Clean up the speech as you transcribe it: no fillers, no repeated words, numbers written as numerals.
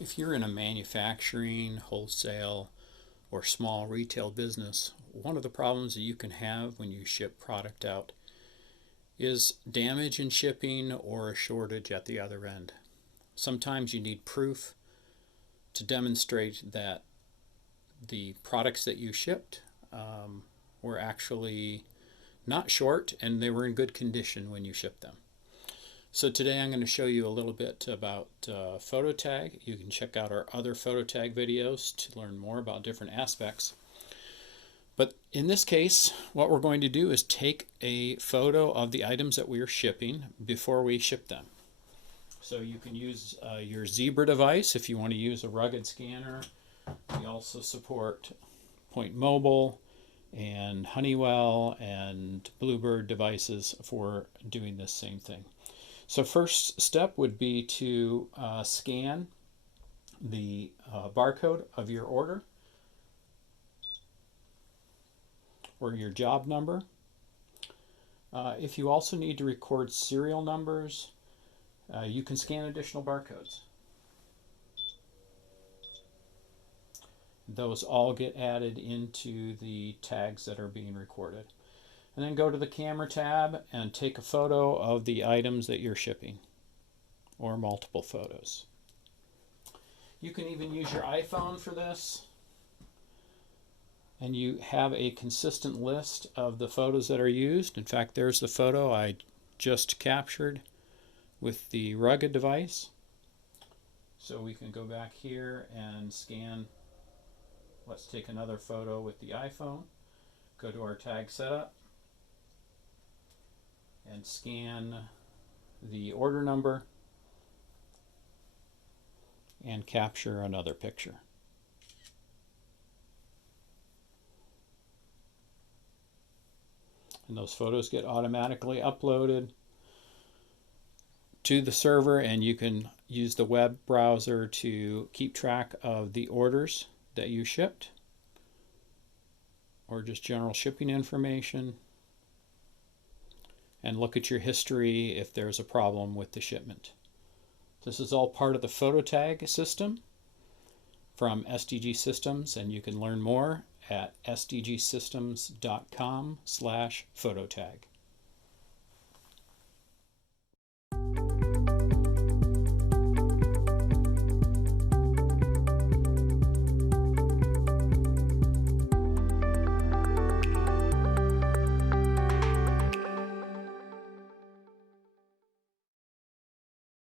If you're in a manufacturing, wholesale, or small retail business, one of the problems that you can have when you ship product out is damage in shipping or a shortage at the other end. Sometimes you need proof to demonstrate that the products that you shipped were actually not short and they were in good condition when you shipped them. So today I'm going to show you a little bit about PhotoTag. You can check out our other PhotoTag videos to learn more about different aspects. But in this case, what we're going to do is take a photo of the items that we are shipping before we ship them. So you can use your Zebra device if you want to use a rugged scanner. We also support Point Mobile and Honeywell and Bluebird devices for doing this same thing. So first step would be to scan the barcode of your order or your job number. If you also need to record serial numbers, you can scan additional barcodes. Those all get added into the tags that are being recorded. And then go to the camera tab and take a photo of the items that you're shipping, or multiple photos. You can even use your iPhone for this, and you have a consistent list of the photos that are used. In fact, there's the photo I just captured with the rugged device. So we can go back here and scan. Let's take another photo with the iPhone. Go to our tag setup and scan the order number and capture another picture. And those photos get automatically uploaded to the server, and you can use the web browser to keep track of the orders that you shipped or just general shipping information, and look at your history if there's a problem with the shipment. This is all part of the PhotoTag system from SDG Systems, and you can learn more at sdgsystems.com/phototag.